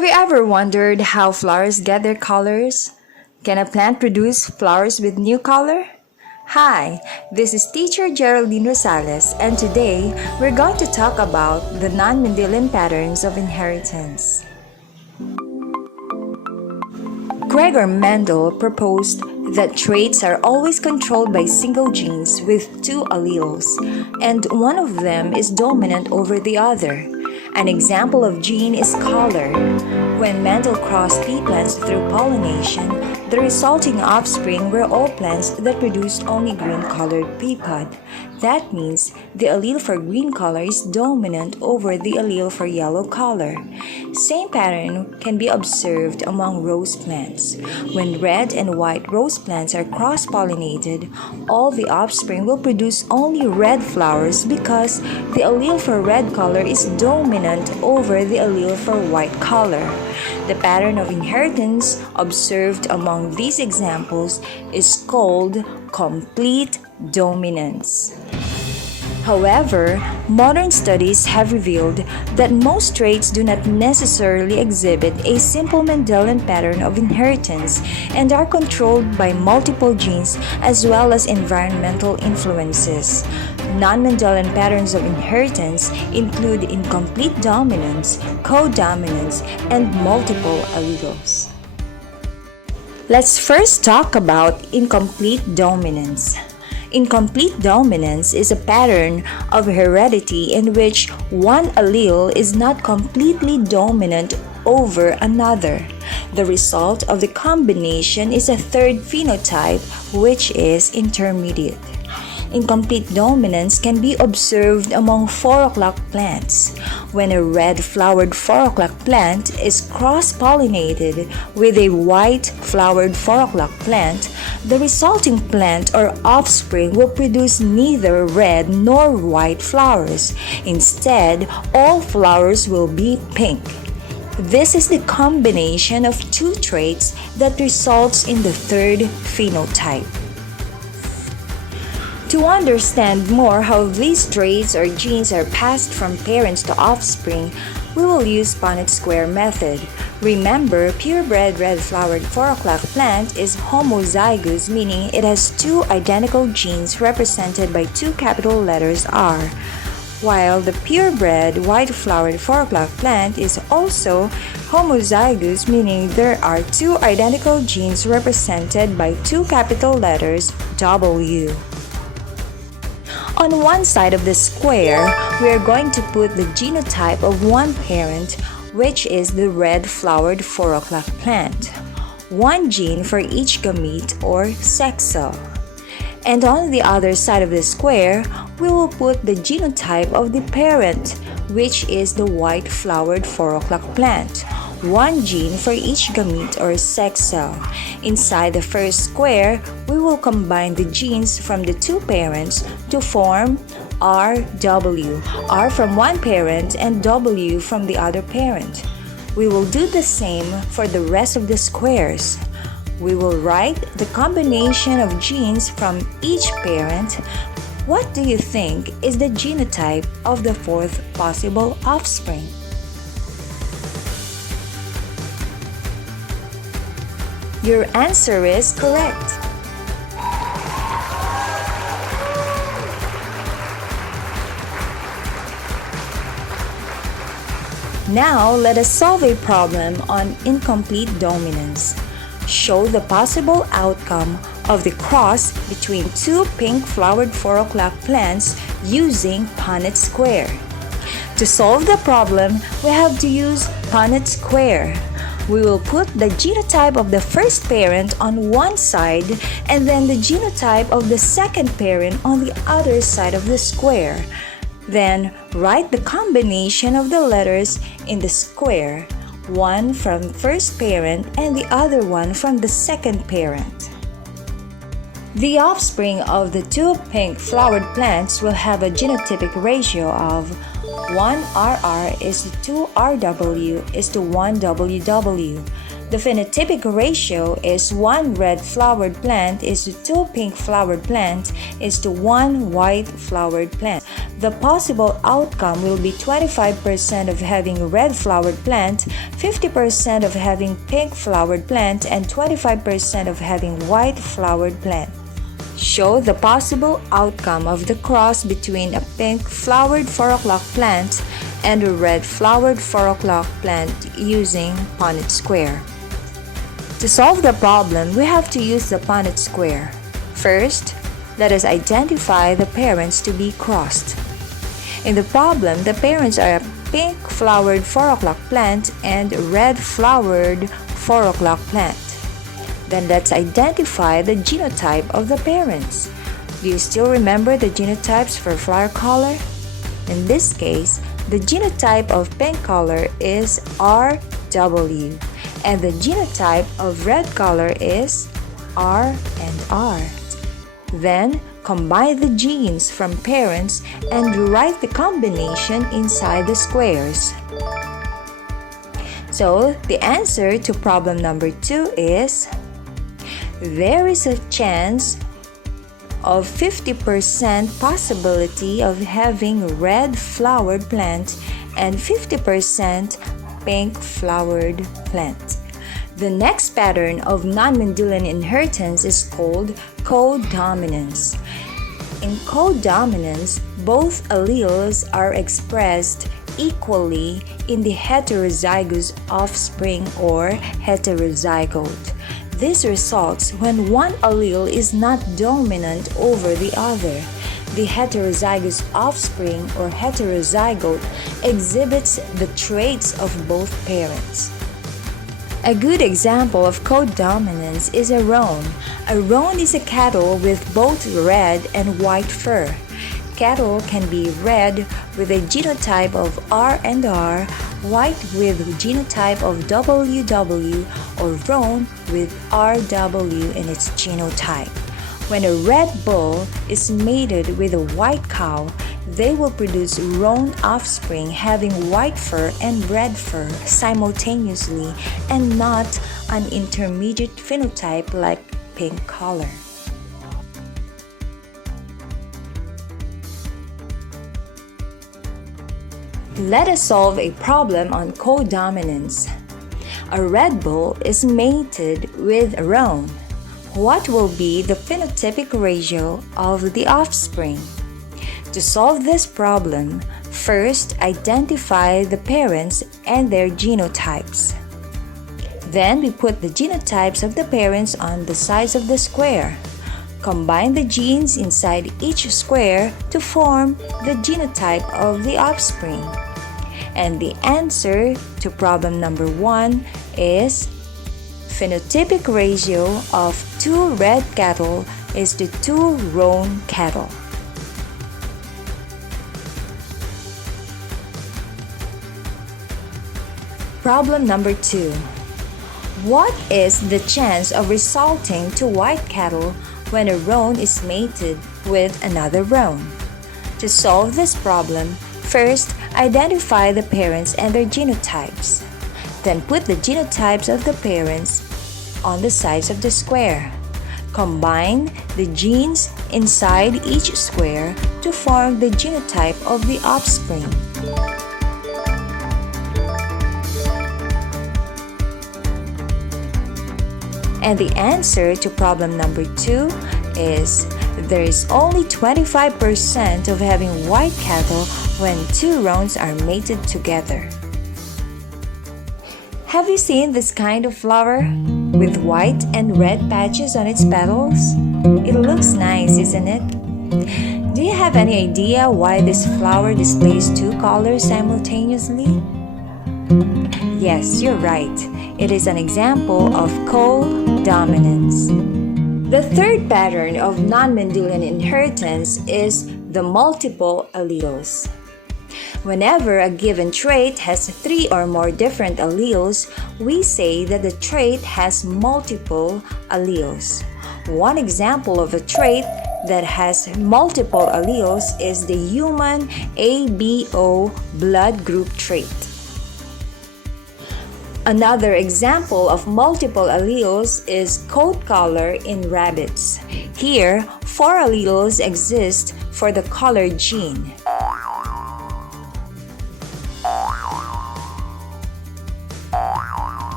Have you ever wondered how flowers get their colors? Can a plant produce flowers with new color? Hi, this is teacher Geraldine Rosales, and today we're going to talk about the non-Mendelian patterns of inheritance. Gregor Mendel proposed that traits are always controlled by single genes with two alleles, and one of them is dominant over the other. An example of gene is color. When Mendel crossed pea plants through pollination, the resulting offspring were all plants that produced only green-colored pea pod. That means the allele for green color is dominant over the allele for yellow color. Same pattern can be observed among rose plants. When red and white rose plants are cross-pollinated, all the offspring will produce only red flowers because the allele for red color is dominant over the allele for white color. The pattern of inheritance observed among these examples is called complete dominance. However, modern studies have revealed that most traits do not necessarily exhibit a simple Mendelian pattern of inheritance and are controlled by multiple genes as well as environmental influences. Non-Mendelian patterns of inheritance include incomplete dominance, codominance, and multiple alleles. Let's first talk about incomplete dominance. Incomplete dominance is a pattern of heredity in which one allele is not completely dominant over another. The result of the combination is a third phenotype, which is intermediate. Incomplete dominance can be observed among 4 o'clock plants. When a red-flowered 4 o'clock plant is cross-pollinated with a white-flowered 4 o'clock plant, the resulting plant or offspring will produce neither red nor white flowers. Instead, all flowers will be pink. This is the combination of two traits that results in the third phenotype. To understand more how these traits or genes are passed from parents to offspring, we will use Punnett square method. Remember, purebred red-flowered 4 o'clock plant is homozygous, meaning it has two identical genes represented by two capital letters R, while the purebred white-flowered 4 o'clock plant is also homozygous, meaning there are two identical genes represented by two capital letters W. On one side of the square, we are going to put the genotype of one parent, which is the red-flowered 4 o'clock plant. One gene for each gamete or sex cell. And on the other side of the square, we will put the genotype of the parent, which is the white-flowered 4 o'clock plant. One gene for each gamete or sex cell. Inside the first square, we will combine the genes from the two parents to form RW, R from one parent and W from the other parent. We will do the same for the rest of the squares. We will write the combination of genes from each parent. What do you think is the genotype of the fourth possible offspring? Your answer is correct. Now, let us solve a problem on incomplete dominance. Show the possible outcome of the cross between two pink-flowered 4 o'clock plants using Punnett square. To solve the problem, we have to use Punnett square. We will put the genotype of the first parent on one side and then the genotype of the second parent on the other side of the square. Then, write the combination of the letters in the square, one from first parent and the other one from the second parent. The offspring of the two pink-flowered plants will have a genotypic ratio of 1 RR is to 2 RW is to 1 WW. The phenotypic ratio is 1 red flowered plant is to 2 pink flowered plants is to 1 white flowered plant. The possible outcome will be 25% of having red flowered plant, 50% of having pink flowered plant, and 25% of having white flowered plant. Show the possible outcome of the cross between a pink flowered 4 o'clock plant and a red flowered 4 o'clock plant using Punnett square. To solve the problem, we have to use the Punnett square. First, let us identify the parents to be crossed. In the problem, the parents are a pink flowered 4 o'clock plant and red flowered 4 o'clock plant. Then let's identify the genotype of the parents. Do you still remember the genotypes for flower color? In this case, the genotype of pink color is RW, and the genotype of red color is R and R. Then, combine the genes from parents and write the combination inside the squares. So, the answer to problem number 2 is there is a chance of 50% possibility of having red flowered plant and 50% pink flowered plant. The next pattern of non-Mendelian inheritance is called codominance. In codominance, both alleles are expressed equally in the heterozygous offspring or heterozygote. This results when one allele is not dominant over the other. The heterozygous offspring or heterozygote exhibits the traits of both parents. A good example of codominance is a roan. A roan is a cattle with both red and white fur. Cattle can be red with a genotype of R and R, white with genotype of WW, or roan with RW in its genotype. When a red bull is mated with a white cow, they will produce roan offspring having white fur and red fur simultaneously and not an intermediate phenotype like pink color. Let us solve a problem on codominance. A red bull is mated with a roan. What will be the phenotypic ratio of the offspring? To solve this problem, first identify the parents and their genotypes. Then we put the genotypes of the parents on the sides of the square. Combine the genes inside each square to form the genotype of the offspring. And the answer to problem number 1 is phenotypic ratio of 2 red cattle is to 2 roan cattle. Problem number 2. What is the chance of resulting to white cattle when a roan is mated with another roan? To solve this problem, first identify the parents and their genotypes. Then put the genotypes of the parents on the sides of the square. Combine the genes inside each square to form the genotype of the offspring. And the answer to problem number 2 is there is only 25% of having white cattle when 2 roans are mated together. Have you seen this kind of flower with white and red patches on its petals? It looks nice, isn't it? Do you have any idea why this flower displays 2 colors simultaneously? Yes, you're right. It is an example of codominance. The third pattern of non-Mendelian inheritance is the multiple alleles. Whenever a given trait has 3 or more different alleles, we say that the trait has multiple alleles. One example of a trait that has multiple alleles is the human ABO blood group trait. Another example of multiple alleles is coat color in rabbits. Here, 4 alleles exist for the color gene.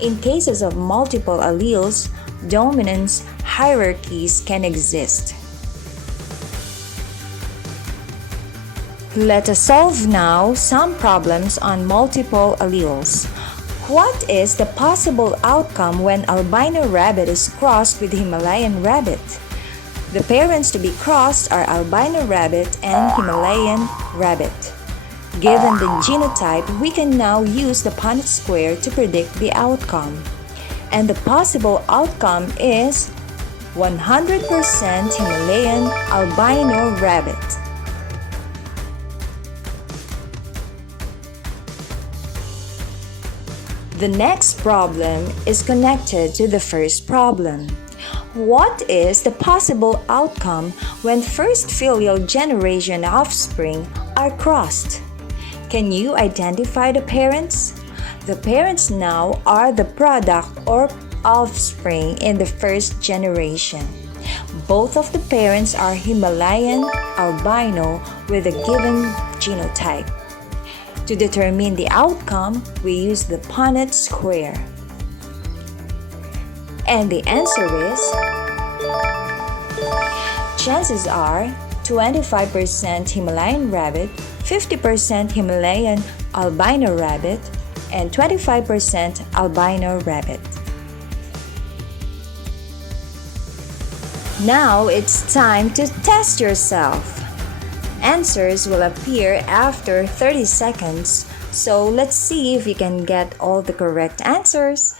In cases of multiple alleles, dominance hierarchies can exist. Let us solve now some problems on multiple alleles. What is the possible outcome when albino rabbit is crossed with Himalayan rabbit? The parents to be crossed are albino rabbit and Himalayan rabbit. Given the genotype, we can now use the Punnett square to predict the outcome. And the possible outcome is 100% Himalayan albino rabbit. The next problem is connected to the first problem. What is the possible outcome when first filial generation offspring are crossed? Can you identify the parents? The parents now are the product or offspring in the first generation. Both of the parents are Himalayan albino with a given genotype. To determine the outcome, we use the Punnett square. And the answer is, chances are 25% Himalayan rabbit, 50% Himalayan albino rabbit, and 25% albino rabbit. Now it's time to test yourself. Answers will appear after 30 seconds, so let's see if you can get all the correct answers.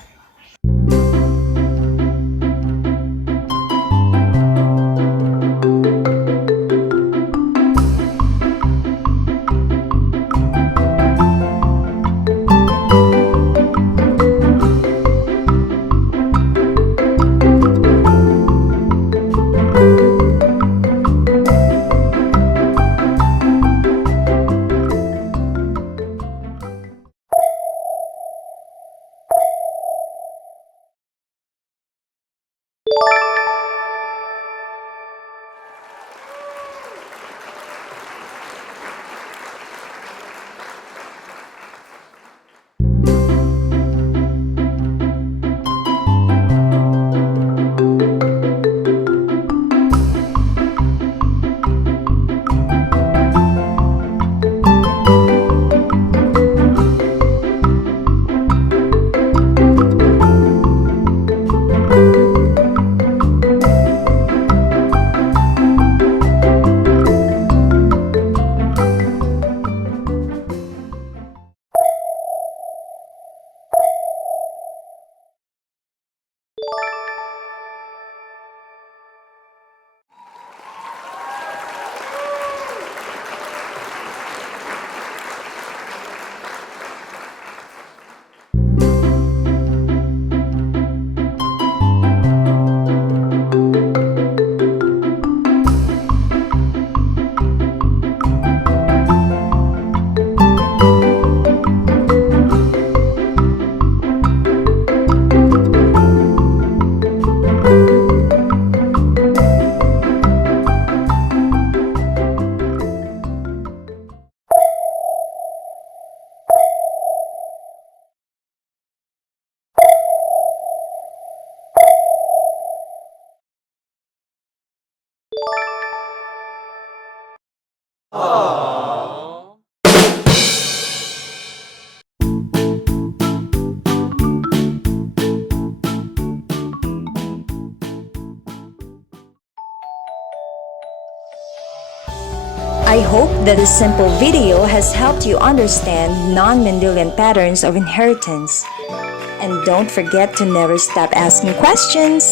I hope that this simple video has helped you understand non-Mendelian patterns of inheritance. And don't forget to never stop asking questions.